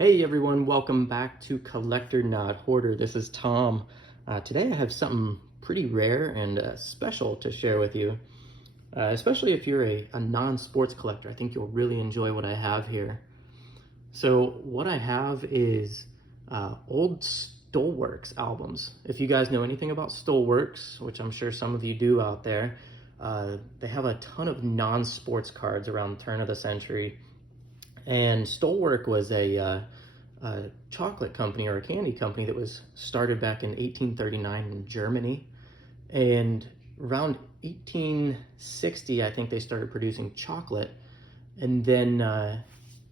Hey everyone, welcome back to Collector Not Hoarder. This is Tom. Today I have something pretty rare and special to share with you, especially if you're a non-sports collector. I think you'll really enjoy what I have here. So what I have is old Stollwerck albums. If you guys know anything about Stollwerck, which I'm sure some of you do out there, they have a ton of non-sports cards around the turn of the century. And Stollwerck was a chocolate company or a candy company that was started back in 1839 in Germany. And around 1860, I think they started producing chocolate. And then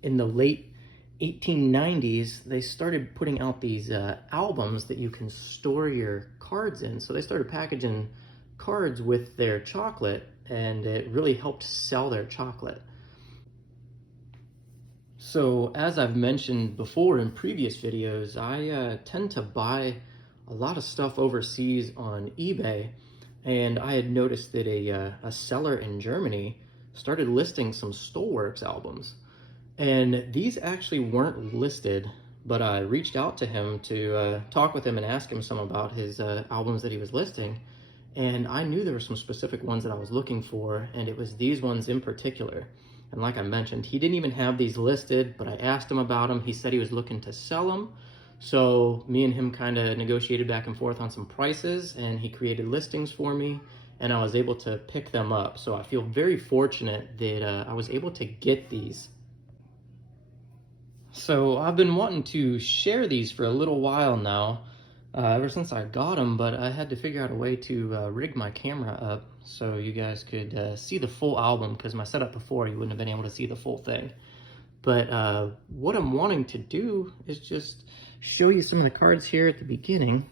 in the late 1890s, they started putting out these albums that you can store your cards in. So they started packaging cards with their chocolate, and it really helped sell their chocolate. So as I've mentioned before in previous videos, I tend to buy a lot of stuff overseas on eBay, and I had noticed that a seller in Germany started listing some Stollwerck albums. And these actually weren't listed, but I reached out to him to talk with him and ask him some about his albums that he was listing. And I knew there were some specific ones that I was looking for, and it was these ones in particular. And like I mentioned, he didn't even have these listed, but I asked him about them. He said he was looking to sell them. So me and him kind of negotiated back and forth on some prices, and he created listings for me, and I was able to pick them up. So I feel very fortunate that I was able to get these. So I've been wanting to share these for a little while now, ever since I got them, but I had to figure out a way to rig my camera up so you guys could see the full album, because my setup before, you wouldn't have been able to see the full thing. But what I'm wanting to do is just show you some of the cards here at the beginning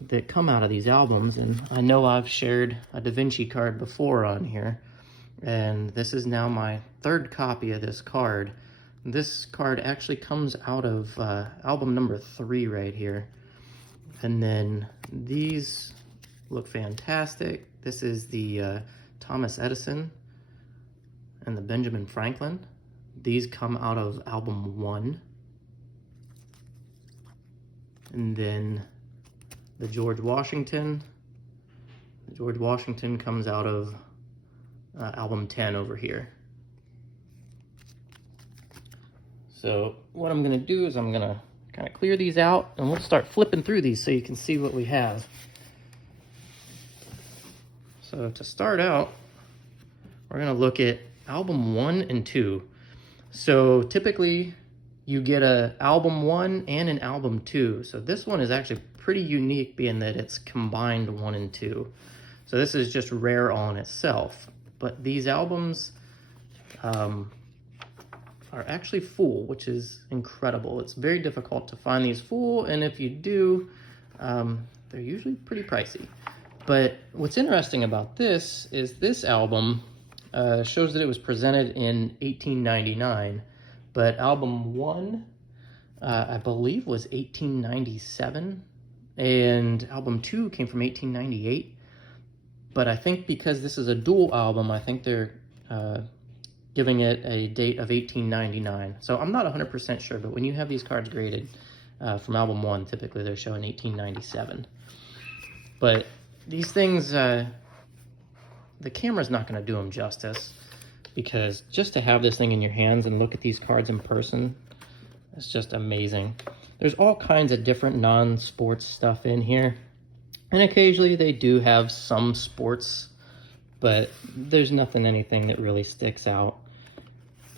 that come out of these albums. And I know I've shared a Da Vinci card before on here, and this is now my third copy of this card. This card actually comes out of album number 3 right here. And then these look fantastic. This is the Thomas Edison and the Benjamin Franklin. These come out of album 1. And then the George Washington. The George Washington comes out of album 10 over here. So what I'm gonna do is I'm gonna kind of clear these out, and we'll start flipping through these so you can see what we have. So to start out, we're gonna look at album 1 and 2. So typically you get a album 1 and an album 2. So this one is actually pretty unique, being that it's combined 1 and 2. So this is just rare all in itself. But these albums are actually full, which is incredible. It's very difficult to find these full, and if you do, they're usually pretty pricey. But what's interesting about this is this album shows that it was presented in 1899, but album 1, I believe, was 1897, and album 2 came from 1898. But I think because this is a dual album, I think they're giving it a date of 1899. So I'm not 100% sure, but when you have these cards graded from album 1, typically they're showing 1897. But these things, the camera's not going to do them justice, because just to have this thing in your hands and look at these cards in person, it's just amazing. There's all kinds of different non-sports stuff in here, and occasionally they do have some sports, but there's anything that really sticks out.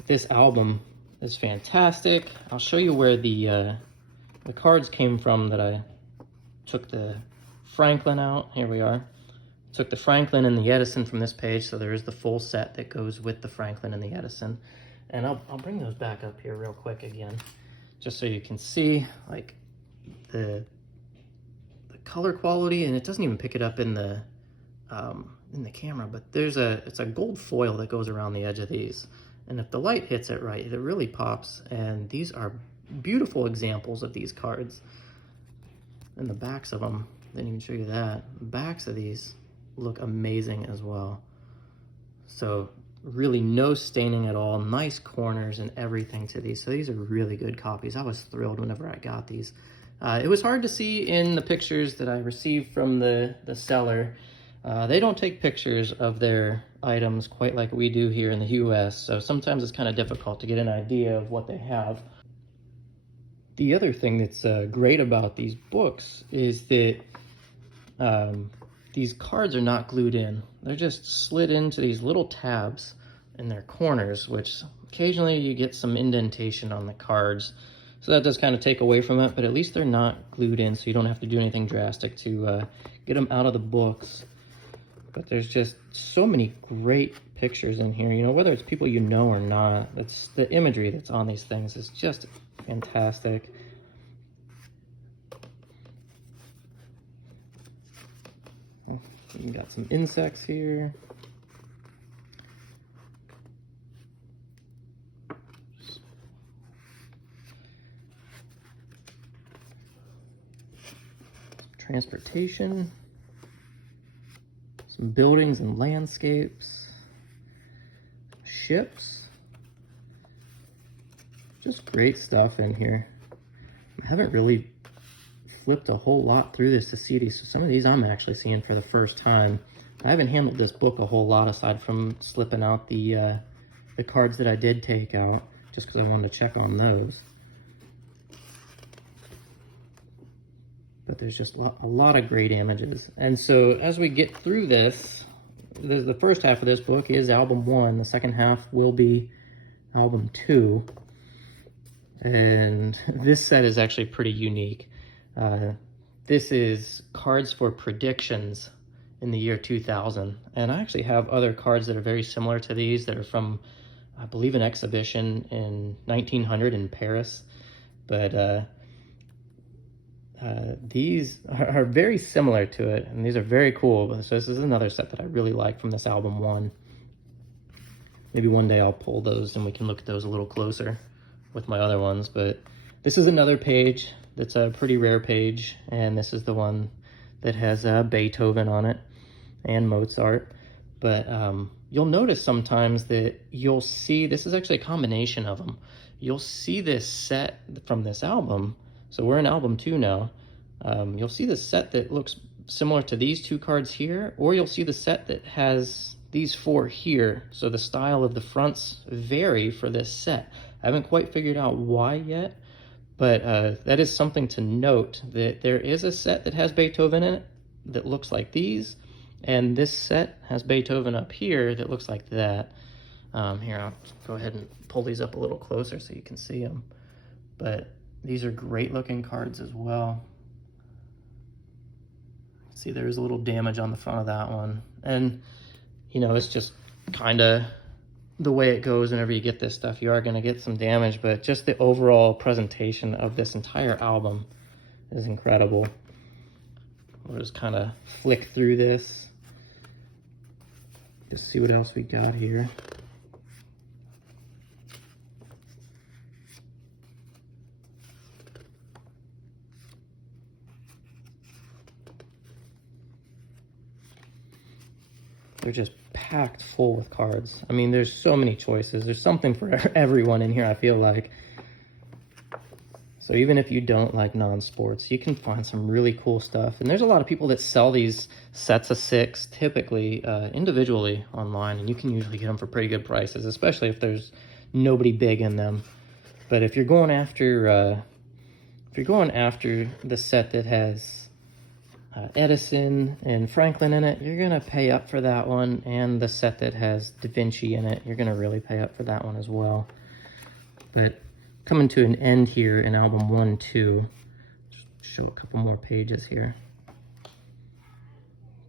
This album is fantastic. I'll show you where the cards came from that I took the Franklin out. Here we are. Took the Franklin and the Edison from this page, so there is the full set that goes with the Franklin and the Edison. And I'll bring those back up here real quick again, just so you can see like the color quality, and it doesn't even pick it up in the camera, but it's a gold foil that goes around the edge of these. And if the light hits it right, it really pops. And these are beautiful examples of these cards. And the backs of them, didn't even show you that. The backs of these look amazing as well. So really no staining at all, nice corners and everything to these. So these are really good copies. I was thrilled whenever I got these. It was hard to see in the pictures that I received from the seller. They don't take pictures of their items quite like we do here in the US, so sometimes it's kind of difficult to get an idea of what they have. The other thing that's great about these books is that these cards are not glued in. They're just slid into these little tabs in their corners, which occasionally you get some indentation on the cards. So that does kind of take away from it, but at least they're not glued in, so you don't have to do anything drastic to get them out of the books. But there's just so many great pictures in here, you know, whether it's people you know or not. That's the imagery that's on these things is just fantastic. We got some insects here. Transportation. Some buildings and landscapes. Ships. Just great stuff in here. I haven't really flipped a whole lot through this to see these. So some of these I'm actually seeing for the first time. I haven't handled this book a whole lot aside from slipping out the cards that I did take out, just because I wanted to check on those. But there's just a lot of great images. And so as we get through this, the first half of this book is album 1. The second half will be album 2. And this set is actually pretty unique. This is cards for predictions in the year 2000. And I actually have other cards that are very similar to these that are from, I believe, an exhibition in 1900 in Paris. But these are very similar to it, and these are very cool. So this is another set that I really like from this album 1. Maybe one day I'll pull those and we can look at those a little closer with my other ones. But this is another page that's a pretty rare page, and this is the one that has Beethoven on it and Mozart. But you'll notice sometimes that you'll see, this is actually a combination of them. You'll see this set from this album. So we're in album 2 now. You'll see the set that looks similar to these 2 cards here, or you'll see the set that has these 4 here. So the style of the fronts vary for this set. I haven't quite figured out why yet, but that is something to note, that there is a set that has Beethoven in it that looks like these, and this set has Beethoven up here that looks like that. Here, I'll go ahead and pull these up a little closer so you can see them. But these are great looking cards as well. See, there's a little damage on the front of that one. And, you know, it's just kind of the way it goes whenever you get this stuff. You are going to get some damage, but just the overall presentation of this entire album is incredible. We'll just kind of flick through this. Just see what else we got here. They're just packed full with cards. I mean, there's so many choices. There's something for everyone in here, I feel like. So even if you don't like non-sports, you can find some really cool stuff. And there's a lot of people that sell these sets of 6, typically individually online, and you can usually get them for pretty good prices, especially if there's nobody big in them. But if you're going after the set that has Edison and Franklin in it, you're gonna pay up for that one, and the set that has Da Vinci in it, you're gonna really pay up for that one as well. But coming to an end here in album 1, 2, just show a couple more pages here.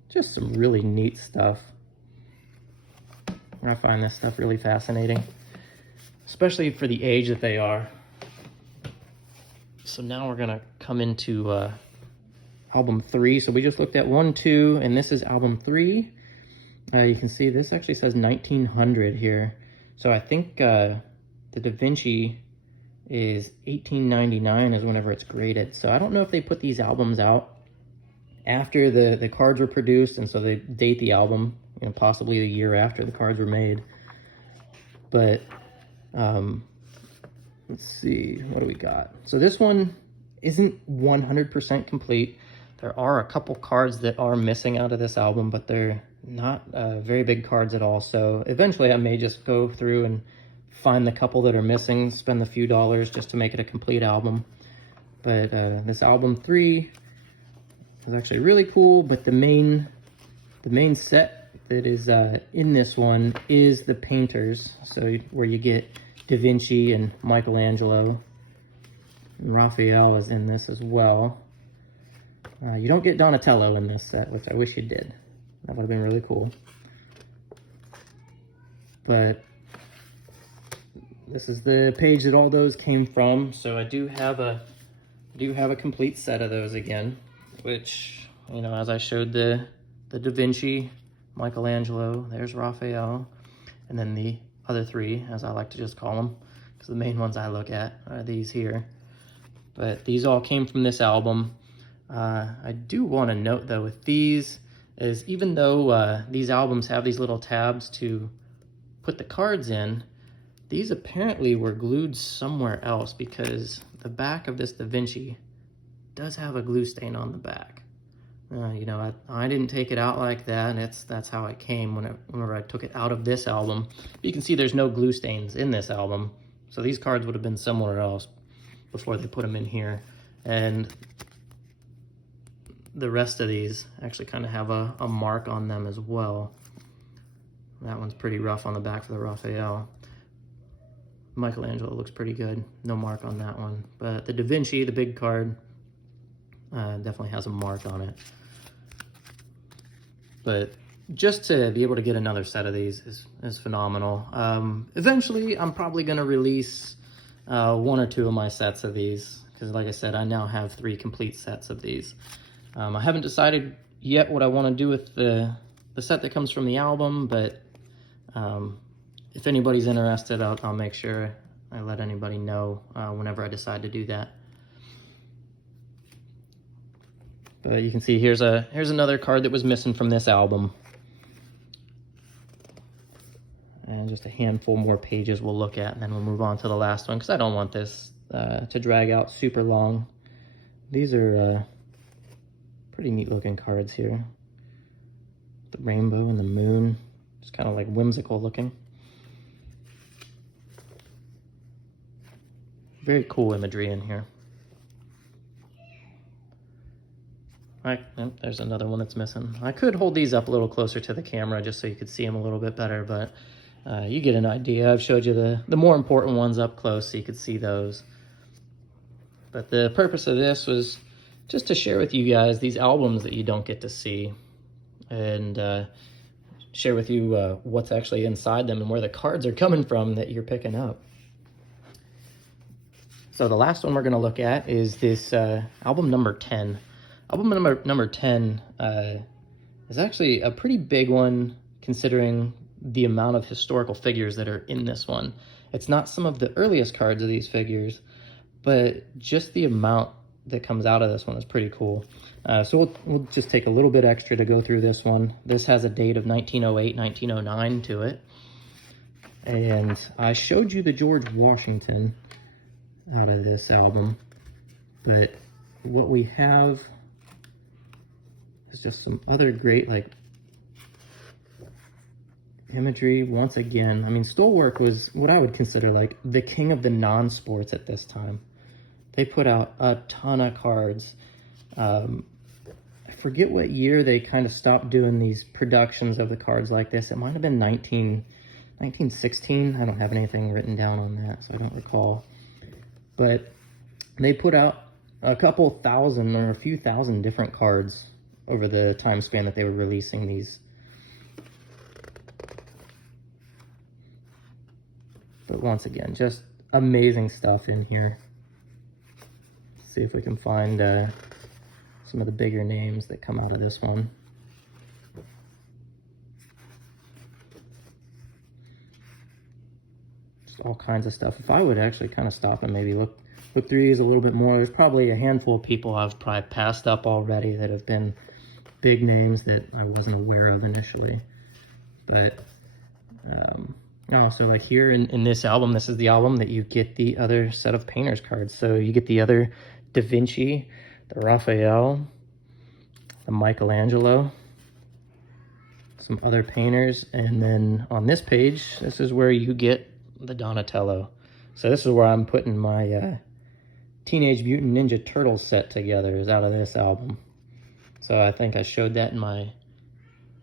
Just some really neat stuff. I find this stuff really fascinating, especially for the age that they are. So now we're gonna come into album 3. So we just looked at 1, 2, and this is album 3. You can see this actually says 1900 here. So I think the Da Vinci is 1899 is whenever it's graded. So I don't know if they put these albums out after the cards were produced, and so they date the album, you know, possibly a year after the cards were made. But let's see, what do we got? So this one isn't 100% complete. There are a couple cards that are missing out of this album, but they're not very big cards at all. So eventually I may just go through and find the couple that are missing, spend a few dollars just to make it a complete album. But this album 3 is actually really cool, but the main set that is in this one is the painters. So where you get Da Vinci and Michelangelo. And Raphael is in this as well. You don't get Donatello in this set, which I wish you did. That would have been really cool. But this is the page that all those came from. So I do have a complete set of those again, which, you know, as I showed the Da Vinci, Michelangelo, there's Raphael, and then the other 3, as I like to just call them, because the main ones I look at are these here. But these all came from this album. I do want to note, though, with these, is even though these albums have these little tabs to put the cards in, these apparently were glued somewhere else, because the back of this Da Vinci does have a glue stain on the back. You know, I didn't take it out like that, and that's how it came whenever I took it out of this album. You can see there's no glue stains in this album, so these cards would have been somewhere else before they put them in here. And the rest of these actually kind of have a mark on them as well. That one's pretty rough on the back for the Raphael. Michelangelo looks pretty good, no mark on that one. But the Da Vinci, the big card, definitely has a mark on it. But just to be able to get another set of these is phenomenal. Eventually, I'm probably going to release 1 or 2 of my sets of these, because like I said, I now have 3 complete sets of these. I haven't decided yet what I want to do with the set that comes from the album, but if anybody's interested, I'll make sure I let anybody know whenever I decide to do that. But you can see here's another card that was missing from this album. And just a handful more pages we'll look at, and then we'll move on to the last one, because I don't want this to drag out super long. These are pretty neat looking cards here. The rainbow and the moon, just kind of like whimsical looking. Very cool imagery in here. Alright, there's another one that's missing. I could hold these up a little closer to the camera just so you could see them a little bit better, but you get an idea. I've showed you the more important ones up close so you could see those. But the purpose of this was just to share with you guys these albums that you don't get to see, and share with you what's actually inside them and where the cards are coming from that you're picking up. So the last one we're going to look at is this album number 10. Album number 10 is actually a pretty big one, considering the amount of historical figures that are in this one. It's not some of the earliest cards of these figures, but just the amount that comes out of this one is pretty cool. So we'll just take a little bit extra to go through this one. This has a date of 1908, 1909 to it. And I showed you the George Washington out of this album, but what we have is just some other great, like, imagery once again. I mean, Stollwerck was what I would consider like the king of the non-sports at this time. They put out a ton of cards. I forget what year they kind of stopped doing these productions of the cards like this. It might have been 1916. I don't have anything written down on that, so I don't recall. But they put out a couple thousand or a few thousand different cards over the time span that they were releasing these. But once again, just amazing stuff in here. Let's see if we can find some of the bigger names that come out of this one. Just all kinds of stuff. If I would actually kind of stop and maybe look through these a little bit more, there's probably a handful of people I've probably passed up already that have been big names that I wasn't aware of initially. But Oh, so like here in this album, this is the album that you get the other set of painters cards. So you get the other Da Vinci, the Raphael, the Michelangelo, some other painters, and then on this page, this is where you get the Donatello. So this is where I'm putting my Teenage Mutant Ninja Turtles set together, is out of this album. So I think I showed that in my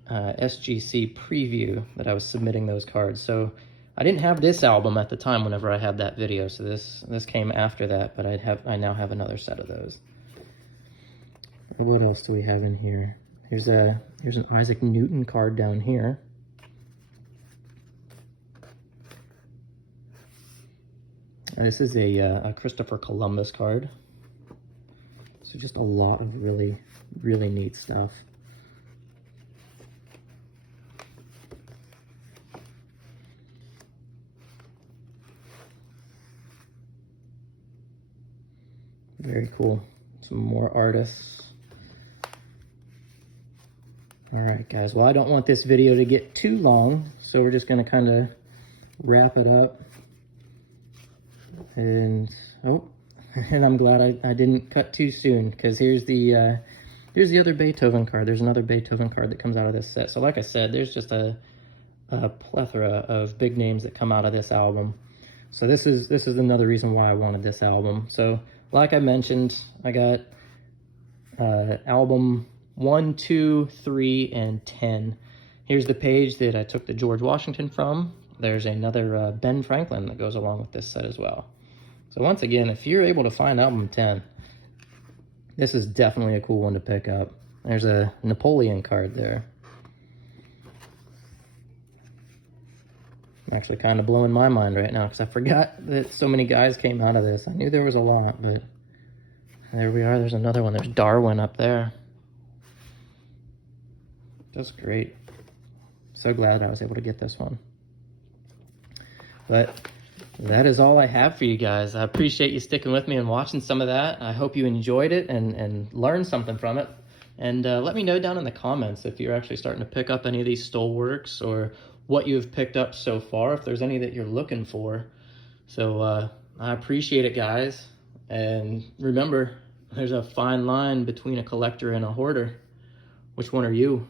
SGC preview that I was submitting those cards. So I didn't have this album at the time whenever I had that video, so this came after that, but I now have another set of those. What else do we have in here? Here's an Isaac Newton card down here. This is a Christopher Columbus card. So just a lot of really, really neat stuff. Very cool. Some more artists. All right, guys. Well, I don't want this video to get too long, so we're just going to kind of wrap it up. And I'm glad I didn't cut too soon, because here's the other Beethoven card. There's another Beethoven card that comes out of this set. So like I said, there's just a plethora of big names that come out of this album. So this is another reason why I wanted this album. So like I mentioned, I got album 1, 2, 3, and 10. Here's the page that I took the George Washington from. There's another Ben Franklin that goes along with this set as well. So once again, if you're able to find album 10, this is definitely a cool one to pick up. There's a Napoleon card there. I'm actually kind of blowing my mind right now because I forgot that so many guys came out of this. I knew there was a lot, but there we are. There's another one. There's Darwin up there. Just great. So glad I was able to get this one. But that is all I have for you guys. I appreciate you sticking with me and watching some of that. I hope you enjoyed it and learned something from it. And let me know down in the comments if you're actually starting to pick up any of these Stollwercks, or what you've picked up so far, if there's any that you're looking for. So I appreciate it, guys. And remember, there's a fine line between a collector and a hoarder. Which one are you?